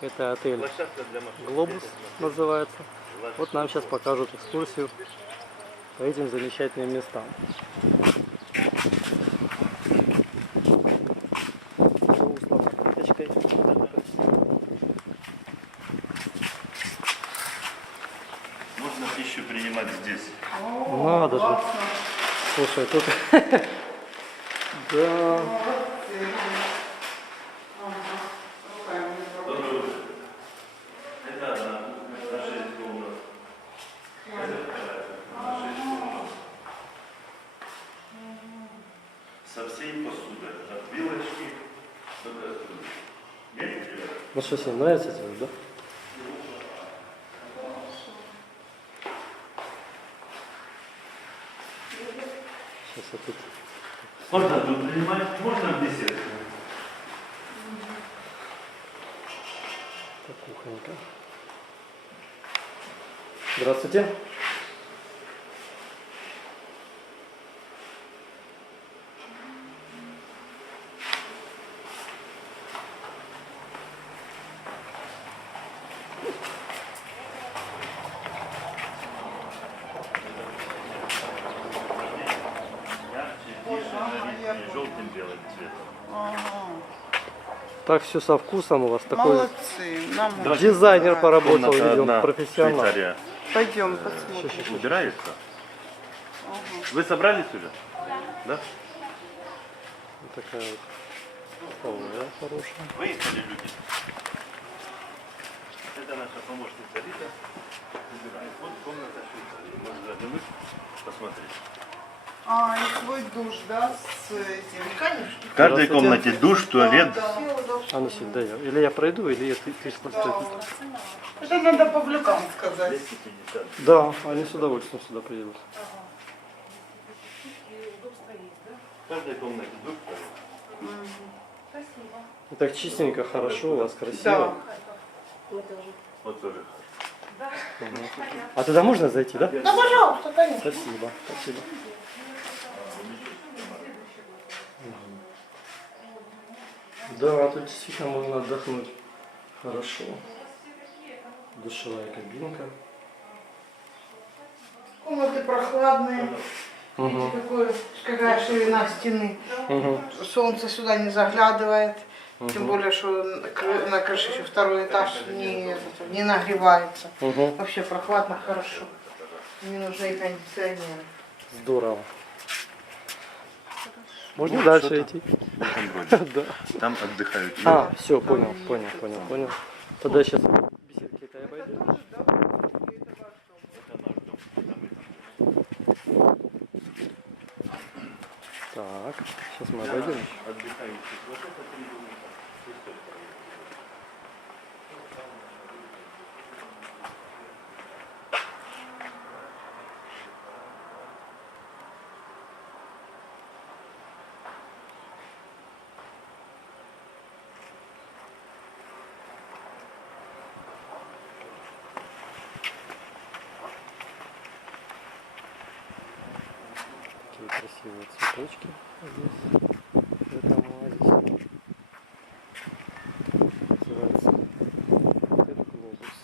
Это отель Площадка для машин. Глобус называется. Вот нам сейчас покажут экскурсию по этим замечательным местам. Все услано плиточкой. Можно пищу принимать здесь. Надо же. Слушай, тут... Да. Это на 6 комнат. Это вторая на 6 комнат. Со всей посудой. От вилочки до кастрюли. Есть, ребята? Ну что, всем нравится тебе, да? Сейчас я тут... Можно тут принимать, можно в беседу. Так, кухонька. Здравствуйте. Желтым белым цветом. Так все со вкусом у вас. Такой Молодцы. Нам очень дизайнер нравится. поработал, Комната видел, одна, профессионал. Швейцария. Пойдем посмотрим. Убирается? Вы собрались уже? Да? Вот такая вот столовая хорошая. Выехали люди. Это наша помощница Рита. Убирает. Вот комната Швейцарии. Можно заглянуть, посмотреть. А, и свой душ, да, с этим? Конечно. В каждой комнате душ, туалет. А ну сюда я. Или я пройду, или ты стой. Это надо павлюкам сказать. 250. Да, они с удовольствием сюда приедут. В каждой комнате душ, туалет. И так чистенько, хорошо, у вас красиво. Вот тоже. Мгм. А туда можно зайти, да? Да, пожалуйста, конечно. Спасибо, спасибо. Да, тут действительно можно отдохнуть. Хорошо. Душевая кабинка. Комнаты прохладные. Угу. Какая ширина стены. Угу. Солнце сюда не заглядывает. Тем более, что на крыше еще второй этаж не нагревается. Угу. Вообще прохладно, хорошо. Не нужны и кондиционеры. Здорово. Можно Вот дальше что-то идти? в этом роде. Да. Там отдыхают люди. А, все, понял. Тогда сейчас беседки-то я обойду. Так, сейчас мы обойдем. Отдыхающих. Вот это 3 дома. Такие красивые цветочки здесь, в этом оазисе. Называется отель Глобус.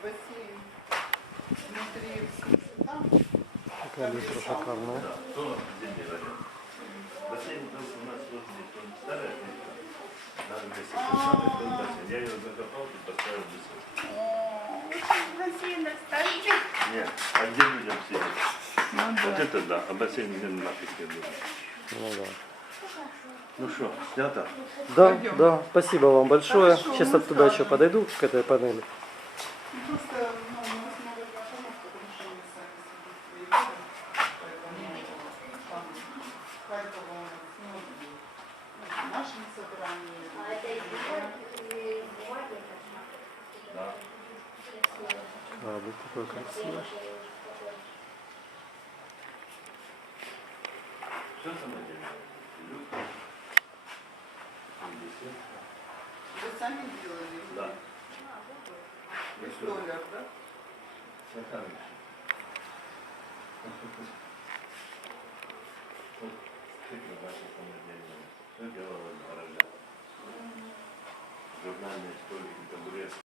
Бассейн внутри Такая люстра шикарная. Бассейн у нас вот здесь. Он старая плитка. Надо бассейн. Самый был бассейн. Я ее закопал и поставил бассейн. бассейн оставите? Нет, а где людям сидеть? Вот это да, а бассейн мне нафиг не нужен. Ну да. Ну что, снято? Да, да, спасибо вам большое. Сейчас оттуда еще подойду к этой панели. Просто, ну, у нас много пацанов, потому что мы сами себе. Да. Кабель такой красивый. Что самодельное? Люк. Вы сами делали? Да. И столер, да? Сахарный. Цикл нашей самодельной. Все делалось в гараже. Журнальные столики, табуретки.